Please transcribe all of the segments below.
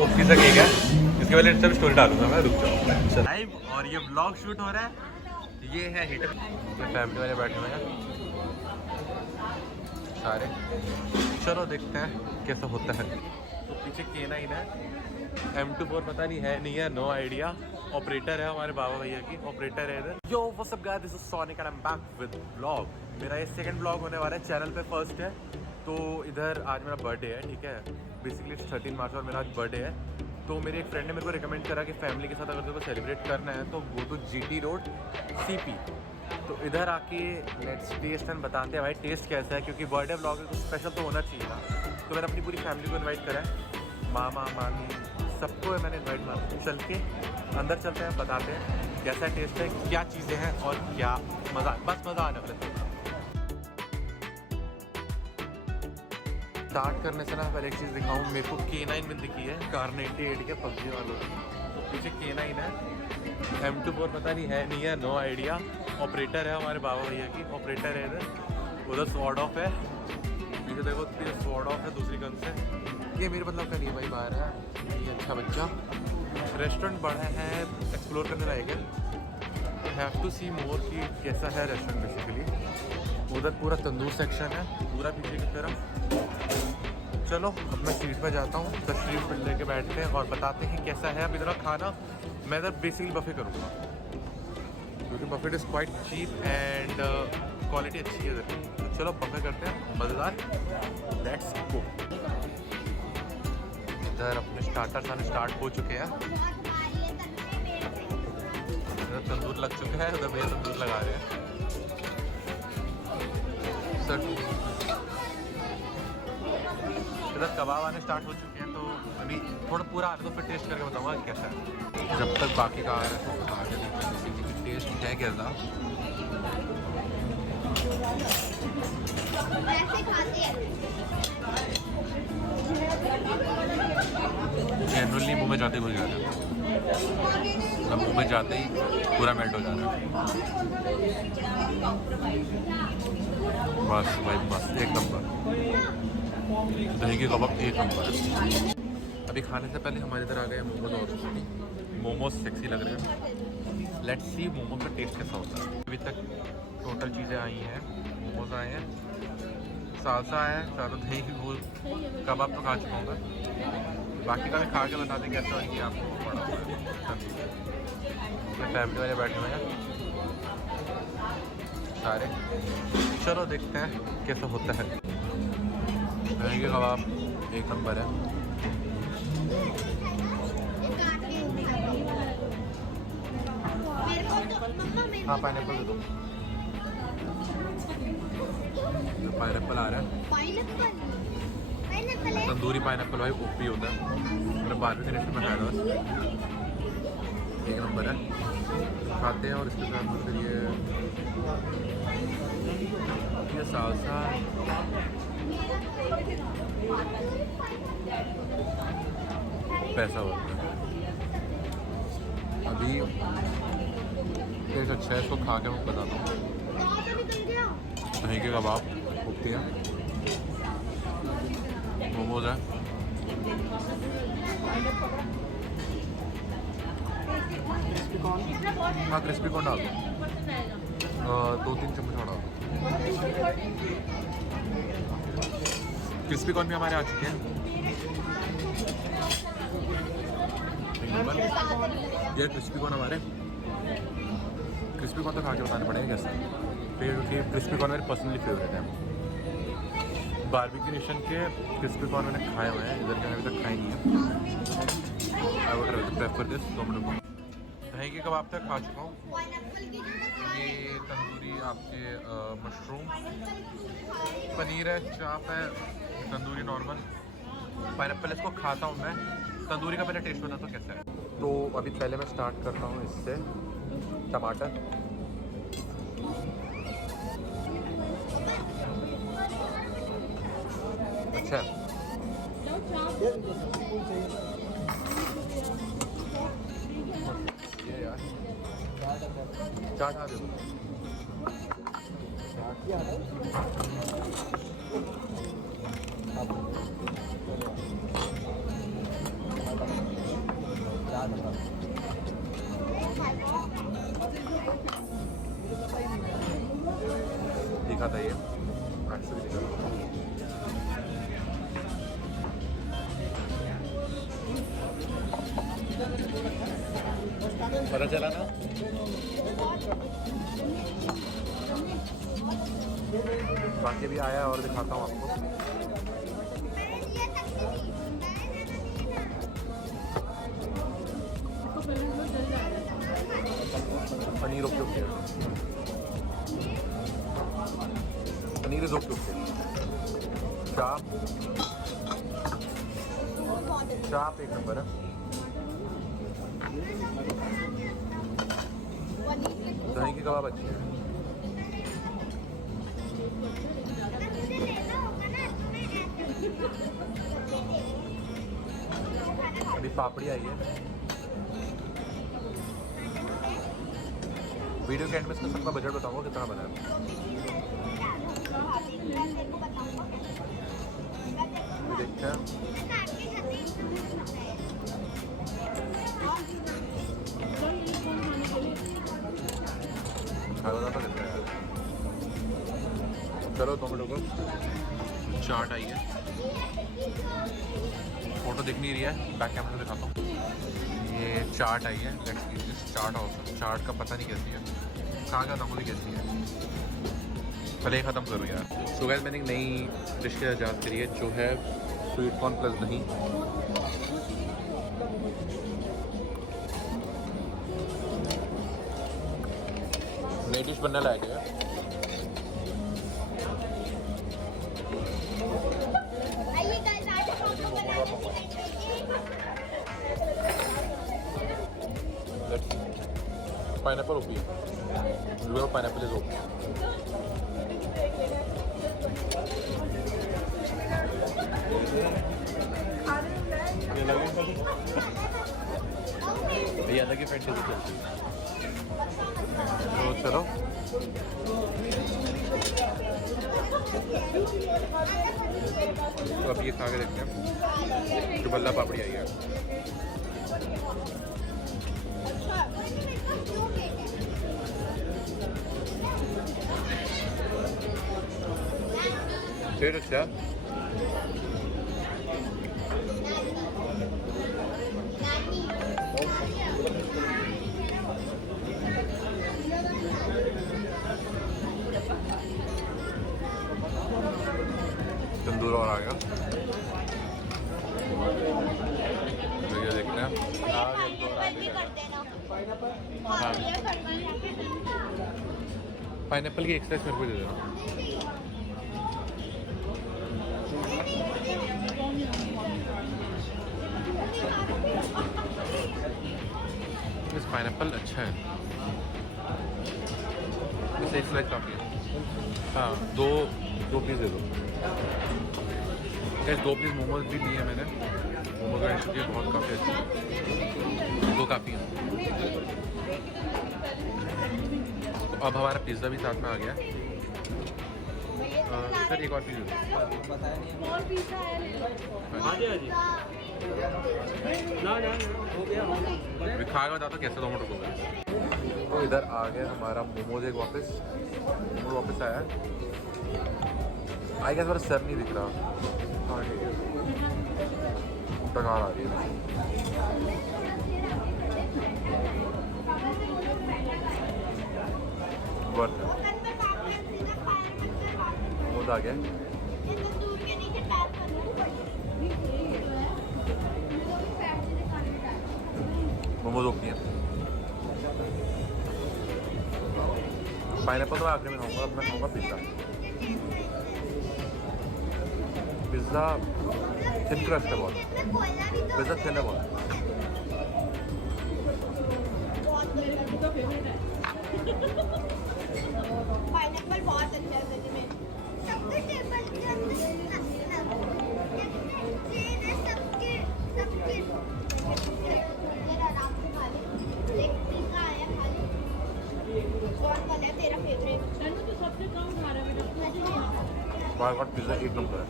वो pizza cake है, इसके वाले सब स्टोरी डालूंगा मैं, रुक जाओ लाइव। और ये व्लॉग शूट हो रहा है, ये है हिट, फैमिली वाले बैठे हुए हैं सारे। चलो देखते हैं कैसा होता है। तो पीछे K9 है, M24 पता नहीं है नहीं है, नो आइडिया। ऑपरेटर है हमारे बाबा भैया की, ऑपरेटर है इधर। Yo what's up guys, this is sonic and I am back with vlog. मेरा ये सेकंड व्लॉग होने वाला है, चैनल पे फर्स्ट है। तो इधर आज मेरा बर्थडे है, ठीक है, बेसिकली 13 मार्च और मेरा आज बर्थडे है। तो मेरे एक फ्रेंड ने मेरे को रिकमेंड करा कि फैमिली के साथ अगर तेरे को सेलिब्रेट करना है तो go to GT road CP। तो इधर आके लेट्स टेस्ट एंड बताते हैं भाई टेस्ट कैसा है, क्योंकि बर्थडे व्लॉग है कुछ स्पेशल तो होना चाहिए ना। तो मैंने अपनी पूरी फैमिली को इन्वाइट करा है, मामा मामी सबको मैंने इन्वाइट मारा। चल के अंदर चलते हैं, बताते हैं कैसा टेस्ट है, क्या चीज़ें हैं और क्या मज़ा, बस मज़ा आने वाला है। स्टार्ट करने से ना पहले एक चीज़ दिखाऊँ, मेरे को K9 में दिखी है, कार 98 के PUBG वालों की। तो पीछे K9 है, M24 पता नहीं है नहीं है, नो आइडिया। ऑपरेटर है हमारे बाबा भैया की, ऑपरेटर है इधर। उधर स्वॉर्ड ऑफ है, पीछे देखो पीछे स्वॉर्ड ऑफ है दूसरी गन से। ये मेरे मतलब का नहीं है भाई, बाहर है ये अच्छा बच्चा। रेस्टोरेंट बड़ा है, एक्सप्लोर करने लायक है, हैव टू सी मोर कि कैसा है रेस्टोरेंट बेसिकली। उधर पूरा तंदूर सेक्शन है पूरा पीछे की तरफ। चलो अब मैं सीट पर जाता हूँ, तशरीफ पर लेके बैठते हैं और बताते हैं कैसा है। अब इधर खाना मैं इधर बेसिकली बफे करूँगा, क्योंकि buffet is quite cheap and quality अच्छी है इधर। तो चलो बफे करते हैं मज़ेदार, लेट्स गो। इधर अपने स्टार्टर्स आने स्टार्ट हो चुके हैं, इधर तंदूर लग चुका है, उधर भैया तंदूर लगा रहे हैं। इधर कबाब आने स्टार्ट हो चुके हैं, तो अभी थोड़ा पूरा आने तो फिर टेस्ट करके बताऊंगा कैसा है। जब तक बाकी का आ रहा है तो खा के देखते हैं टेस्ट है कैसा। जनरली मुंह में जाते ही घुल जा रहा है, मुंह में जाते ही पूरा मेल्ट हो जा रहा है। बस भाई बस एक नंबर, दही के कबाब एक नंबर है। अभी खाने से पहले हमारे इधर आ गए मोमोज, और मोमोज सेक्सी लग रहे हैं। लेट्स सी मोमो का टेस्ट कैसा होता है। अभी तक टोटल चीज़ें आई हैं, मोमोज आए हैं, सालसा है, सादा दही की गोल, कबाब तो खा चुका हूँ मैं, बाकी का भी खा के बता दें कैसा होगी आपको। फैमिली वाले बैठे हुए हैं सारे। चलो देखते हैं कैसा होता है। दही के कबाब एक नंबर है। हाँ पाइनएप्पल दे दो, पाइनएप्पल आ रहा है, तंदूरी पाइनएप्पल भाई ओपी होता है, मेरा बारहवीं के रेस्टोरेंट में खाया था, एक नंबर है। खाते हैं और इसके साथ फिर ये सालसा पैसा होता है। अभी टेस्ट अच्छा है, इसको खा के मैं बताता हूँ। दही के कबाब उगती है, मोमोज है, हाँ क्रिस्पी कॉर्न डाल दो, 2-3 चम्मच डाल दो। क्रिस्पी कॉर्न भी हमारे आ चुके हैं। ये क्रिस्पी कॉर्न हमारे, क्रिस्पी कॉर्न तो खा के बताने पड़ेगा कैसा, क्योंकि क्रिस्पी कॉर्न मेरे पर्सनली फेवरेट है। बारबेक्यू नेशन के क्रिस्पी कॉर्न मैंने खाए हुए हैं, इधर के अभी तक खाए नहीं है। I would prefer this. दही के कबाब तक खा चुका हूँ। ये तंदूरी आपके मशरूम, पनीर है, चाप है, तंदूरी नॉर्मल, पाइनएप्पल। इसको खाता हूँ मैं, तंदूरी का पहले टेस्ट बताता हूँ कैसा है। तो अभी पहले मैं स्टार्ट करता हूँ इससे, टमाटर, अच्छा ये यार चाट आ दो। दिखा था ये एक्चुअली दिखा था। पता चला ना। बाकी भी आया और दिखाता हूँ आपको। Paneer okay okay, paneer is okay okay. चाप एक नंबर है। दही की कबाब अच्छी है। अभी पापड़ी आई है। वीडियो के एंड में सबका बजट बताऊंगा कितना बना है। देखते हैं। खाना तो कितना है। चलो 2 मिनट को चाट आई है। फोटो दिख नहीं रही है, बैक कैमरा में दिखाता हूँ। ये चाट आई है। चाट ऑल्सो, चाट का पता नहीं कैसी है, खा के बताऊँगी कैसी है। पहले ही ख़त्म करूँ यार। सो गाइस मैंने एक नई डिश की इजाज़त करी है जो है स्वीट कॉर्न प्लस दही। नई डिश बनने लायक है। Pineapple OP, pineapple is OP. ये अलग ही फैंटेसी चलती है। तो चलो तो अब ये खा के देखते हैं। जो बल्ला पापड़ी आई है। टेस्ट अच्छा। तंदूर और आ गया। तो ये देखते हैं। पाइनएप्पल की एक स्लाइस मेरे को दे देना। इस पाइनएप्पल अच्छा है। इस एक स्लाइस काफ़ी है। हाँ दो पीस दे दो। कैसे 2 पीस मोमोज भी लिए मैंने। मोमोज का टेस्ट बहुत काफ़ी अच्छा है। 2 काफ़ी है। तो अब हमारा पिज़्ज़ा भी साथ में आ गया। सर एक और पीस दे दो। खा के बता तो कैसे 2 मिनट हो गए। तो इधर आ गया हमारा मोमोज एक वापस आया। आई गेस मेरा सर नहीं दिख रहा। हाँ ठीक है, टकार आ रही है। वर्थ है। मोमोज आ गया। मोमोज ओके हैं। पाइनएप्पल तो मैं आखिरी में खाऊंगा। अब मैं खाऊंगा पिज़्ज़ा थिन क्रस्ट है बहुत। पिज़्ज़ा थिन है बहुत। पाइनएप्पल बहुत अच्छा है सच में। सबके टेबल के अंदर सबके आराम से खा ले। एक पिज़्ज़ा आया खा ले। कौन वाला है तेरा फेवरेट? तनु तो सबसे कम खा रहा है बेटा। बार बार पिज़्ज़ा एक नंबर है।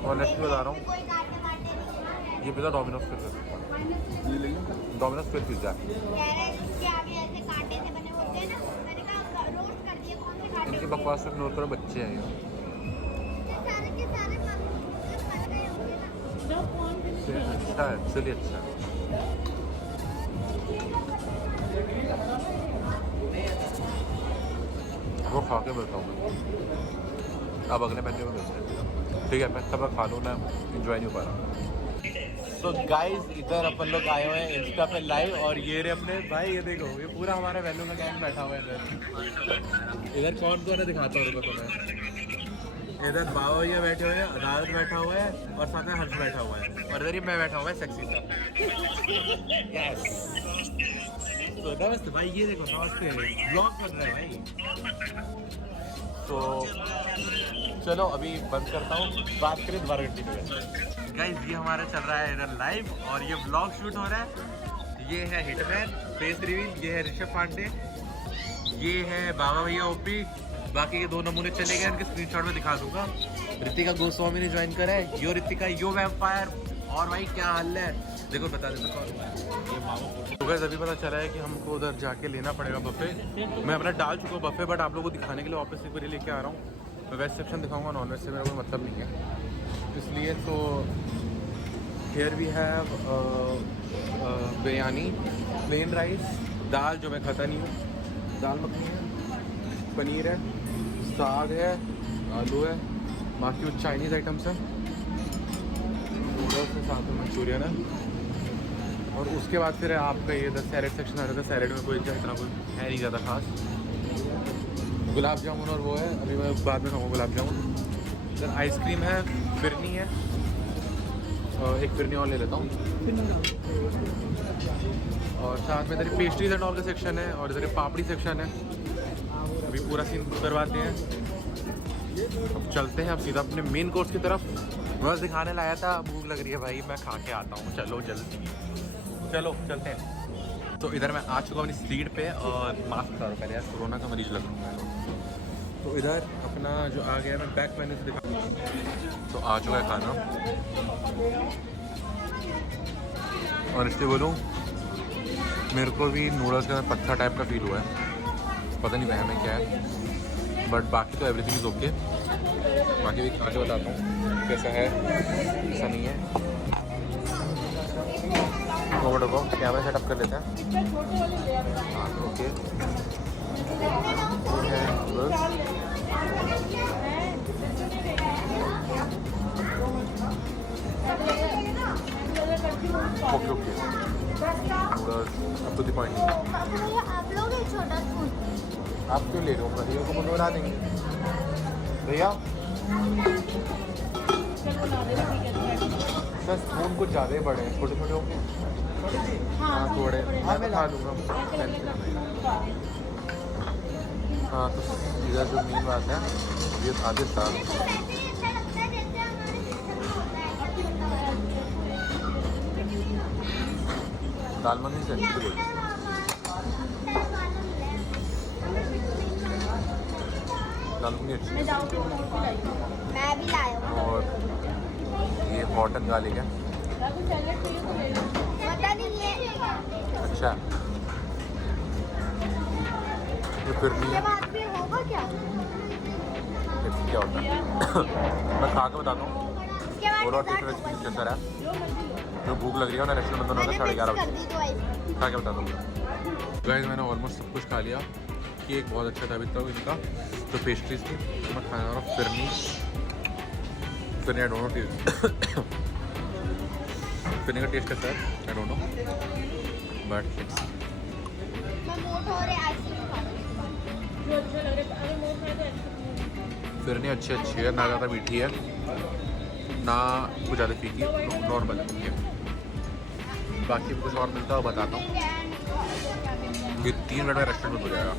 और नेक्स्ट बता रहा हूँ, ये पिज़्ज़ा डोमिनोज पे डोमिनोज पे पिज़्ज़ा इसके आगे ऐसे कांटे से बने होते हैं बकवास इग्नोर करो, बच्चे हैं ये। सारे के सारे फट गए होंगे ना। अच्छा है, चलिए अच्छा है। वो खा के मिलता हूँ अब अगले महीने में मिलते हैं। ठीक है, मैं तब खा लूँ ना, इंजॉय नहीं हो पा रहा। तो गाइस इधर अपन लोग आए हुए हैं इंस्टा पे लाइव, और ये रहे अपने भाई, ये देखो ये पूरा हमारा वैल्यू का गैंग बैठा हुआ है इधर। इधर कौन कौन है दिखाता हूँ रुको तुम्हें। इधर बाबा भैया बैठे हुए हैं, अदालत बैठा हुआ है, और साथ में हर्ष बैठा हुआ है, और इधर ही मैं बैठा हुआ है सेक्सी सा। तो नमस्ते भाई, ये देखो नमस्ते, ब्लॉग बन रहा है भाई। तो चलो अभी बंद करता हूँ, बात करें दोबारा कंटिन्यू। गाइस ये हमारा चल रहा है इधर लाइव, और ये ब्लॉग शूट हो रहा है। ये है हिटमैन फेस रिवील, ये है ऋषभ पांडे, ये है बाबा भैया ओपी, बाकी के 2 नमूने चले गए, इनके स्क्रीनशॉट में दिखा दूंगा। रितिका गोस्वामी ने ज्वाइन करा है, यो रितिका यो वैम्पायर। और भाई क्या हाल है, देखो बता देता। तो गाइस अभी पता चला है कि हमको उधर जाके लेना पड़ेगा बफे। मैं अपना डाल चुका हूँ बफे, बट आप लोगों को दिखाने के लिए वापस एक बार लेके आ रहा हूँ। मैं वेज सेक्शन दिखाऊंगा, नॉन वेज से मेरा कोई मतलब नहीं है, इसलिए। तो here we have biryani, plain rice, dal जो मैं खाता नहीं हूँ, दाल मखनी है, पनीर है, साग है, आलू है, बाकी वो चाइनीज़ आइटम्स हैं, नूडल्स के साथ में मंचूरियन है। और उसके बाद फिर आपका ये सैलेड सेक्शन आ जाता है। सैलेड में कोई इतना कोई है नहीं ज़्यादा खास, गुलाब जामुन और वो है, अभी मैं बाद में खाऊंगा गुलाब जामुन। इधर आइसक्रीम है, फिरनी है, और एक फिरनी और ले लेता हूँ, और साथ में इधर पेस्ट्रीज एंड ऑल का सेक्शन है, और इधर पापड़ी सेक्शन है। अभी पूरा सीन करवाते हैं, अब चलते हैं अब सीधा अपने मेन कोर्स की तरफ। बस दिखाने लाया था, भूख लग रही है भाई, मैं खा के आता हूँ, चलो जल्दी चलो चलते हैं। तो इधर मैं आ चुका हूँ अपनी सीट पे, और मास्क लगा पहले यार, कोरोना का मरीज लग रहा है। तो इधर अपना जो आ गया, मैं बैक मेन्यू से दिखा। तो आ चुका है खाना, और इसलिए बोलूँ मेरे को भी नूडल्स का पत्थर टाइप का फील हुआ है, पता नहीं वह में क्या है, बट बाकी तो एवरीथिंग इज़ ओके। बाकी भी खा के बताता हूँ कैसा है कैसा नहीं है। को कैमरा सेटअप कर लेते हैं। हाँ ओके, ओके ओके नूडल्स अब तो दी पॉइंट नहीं। आप लोग एक छोटा स्पून, आप क्यों ले रहे हो, भैया को बना देंगे भैया। सर स्पून कुछ ज़्यादा ही बड़े हैं, छोटे छोटे होंगे। हाँ थोड़े, मैं खा लूँगा। हाँ तो इधर जो मेन बात है ये आधे साल दाल मखनी से अच्छी बोली, दाल मखनी अच्छी है। मैं भी लाया हूँ। और ये हॉट एंड गार्लिक है, पता नहीं है अच्छा। ये फिर नहीं इसके है, बाद भी होगा क्या? देखते क्या होता है। मैं खा के बताता हूँ इसके बाद और dessert टेस्ट होगा। कैसा है। जो भूख लग रही है ना, रेस्टोरेंट बंद होता है मैंने 11:30 mix कर बजे, दी तो आई। खा के बता दूँगा। गाइस मैंने ऑलमोस्ट सब कुछ खा लिया, केक बहुत अच्छा था अभी तक इनका, तो पेस्ट्रीज थी। तो मैं खाने वाला phirni I don't know taste phirni का टेस्ट कैसा है आई डोंट नो, बट मैं मोट और आइसक्रीम खा रही हूँ। फिरनी अच्छी है, ना ज़्यादा मीठी है ना कुछ ज़्यादा फीकी, नॉर्मल है। बाकी कुछ और मिलता है बताता हूँ। ये 3 मिनट में रेस्टोरेंट में हो जाएगा।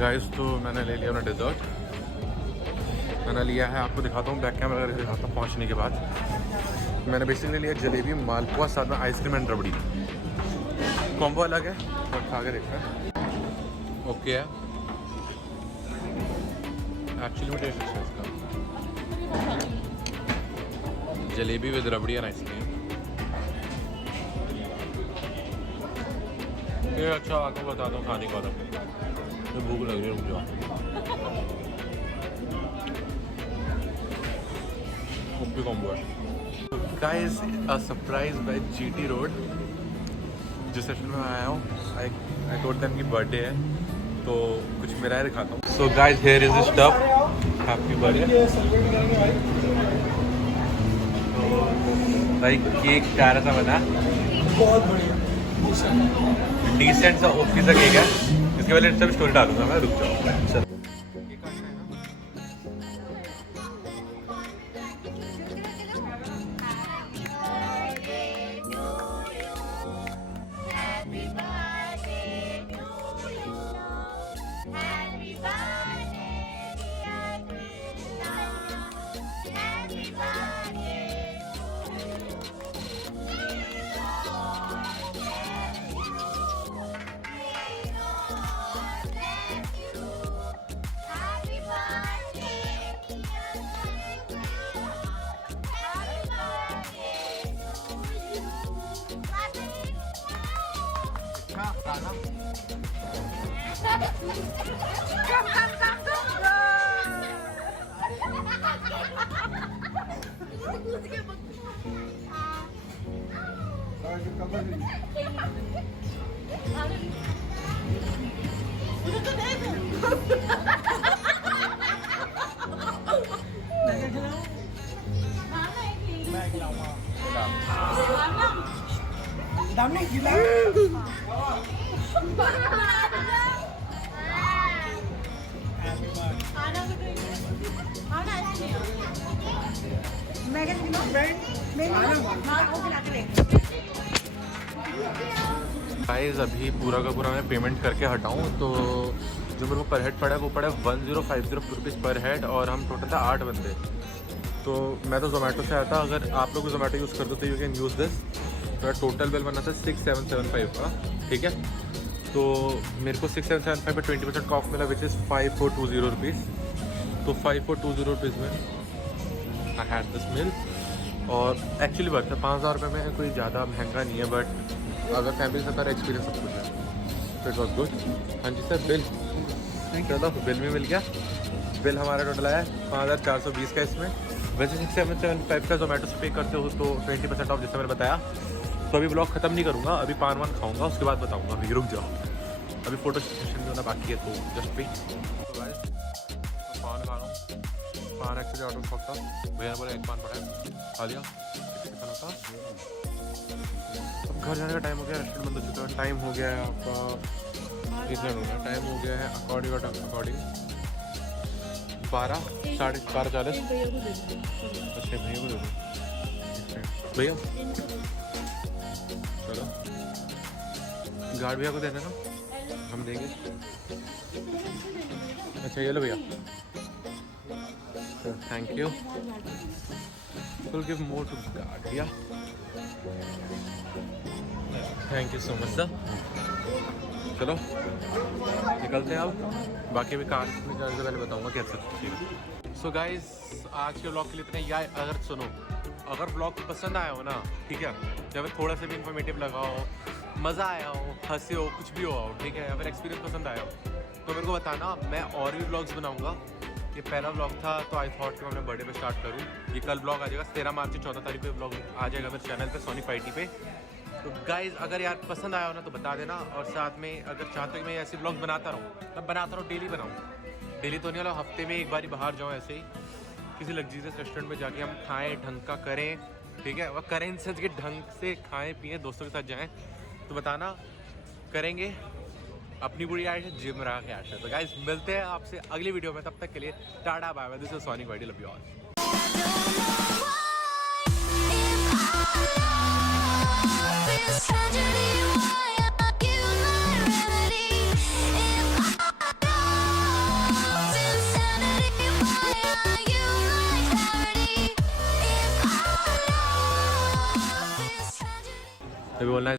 गाइस तो मैंने ले लिया अपना डेजर्ट, मैंने लिया है, आपको दिखाता हूँ बैक कैमरा करके दिखाता हूँ। पहुँचने के बाद मैंने बेसिकली लिया जलेबी, मालपुआ, साथ में आइसक्रीम एंड रबड़ी। कॉम्बो अलग है, और खा के देखते हैं ओके है। एक्चुअली में टेस्ट अच्छा है इसका, jalebi with rabri and ice cream. ये अच्छा आपको बताता हूँ खाने का। तो भूख लग रही है, रुक जाओ। ओपी कॉम्बो है। Guys, a surprise by GT road. जिस सेशन में आया हूँ, आई टोल्ड देम कि बर्थडे है, तो कुछ मेरा है दिखाता हूँ। So guys, here is the stuff. Happy birthday भाई। केक प्यारा सा बना, बहुत बढ़िया। डिसेंट सा ओपी सा केक है। इसके वाले सब स्टोरी डालूंगा मैं, रुक जाओ। चल दाम नहीं गिला। गाइस, अभी पूरा का पूरा मैं पेमेंट करके हटाऊँ तो जो मेरे को पर हेड पड़ा है वो पड़ा है 1050 रुपीज़ पर हेड, और हम टोटल था 8 बंदे। तो मैं तो जोमेटो से आया था, अगर आप लोग जोमेटो यूज़ करते हो तो यू कैन यूज़ दिस। तो टोटल बिल बना था 6775 का, ठीक है। तो मेरे को 6775 पर 20% का ऑफ मिला, विच इज़ 5420 रुपीज़। तो 5420 रुपीज़ में आई हैड दिस मिल, और एक्चुअली वर्थ है। 5000 रुपये में कोई ज़्यादा महंगा नहीं है, बट अगर फैमिली से सारा एक्सपीरियंस सब कुछ है, तो इट वॉज गुड। हाँ जी सर, बिल चलो, बिल भी मिल गया। बिल हमारा टोटल आया 5420 का। इसमें वैसे 6775 का जोमेटो से पे करते हो तो 20% ऑफ, जैसे मैंने बताया। तो अभी ब्लॉग ख़त्म नहीं करूँगा, अभी पान वान खाऊँगा, उसके बाद बताऊँगा। अभी रुक जाओ, अभी फ़ोटो सेशन जो ना बाकी है, तो जस्ट पे पान खा रहा हूँ। पान एक्चुअली ऑर्डर स्टॉक था, भैया ने बोला एक पान पड़ा है, खा लिया। खाना था, अब घर जाने का टाइम हो गया, रेस्टोरेंट बंद हो चुका है। टाइम हो गया है आपका कितना हो गया, टाइम हो गया है अकॉर्डिंग 12 साढ़े 12:40। अच्छा, भैया को दे दो भैया, चलो गार्ड भैया को देना ना, हम देंगे। अच्छा ये लो भैया, thank you. Will give more to guard भैया, thank you so much sir. चलो निकलते हैं अब, बाकी भी कार में जाने से पहले बताऊंगा कैसे चीज़। सो गाइस, आज के ब्लॉग के लिए इतना ही। या अगर सुनो, अगर ब्लॉग पसंद आया हो ना, ठीक है, या फिर थोड़ा सा भी इन्फॉर्मेटिव लगा हो, मज़ा आया हो, हंसे हो, कुछ भी हो, ठीक है, या फिर एक्सपीरियंस पसंद आया हो, तो मेरे को बताना। मैं और भी ब्लॉग्स बनाऊँगा। ये पहला ब्लॉग था, तो आई थॉट कि मैं अपने बर्थडे पे स्टार्ट करूँ। ये कल ब्लॉग आ जाएगा 13 मार्च से 14 तारीख को ब्लॉग आ जाएगा मेरे चैनल पे, सोनी फाइटी पे। तो गाइज़, अगर यार पसंद आया हो ना तो बता देना, और साथ में अगर चाहते हो मैं ऐसे ब्लॉग्स बनाता रहूँ, तब बनाता रहूँ, डेली बनाऊँ। डेली तो नहीं वाला, हफ्ते में एक बार ही बाहर जाऊँ, ऐसे ही किसी लग्जरियस रेस्टोरेंट में जाके हम खाएं, ढंग का करें, ठीक है, और करें इन सेंस के ढंग से खाएं पिएं, दोस्तों के साथ जाएं। तो बताना, करेंगे। अपनी बुरी आयश है, जिम रहा के आयश है। तो गाइज़, मिलते हैं आपसे अगली वीडियो में, तब तक के लिए tata bye bye. This is Soni वाइडी, लव यू ऑल।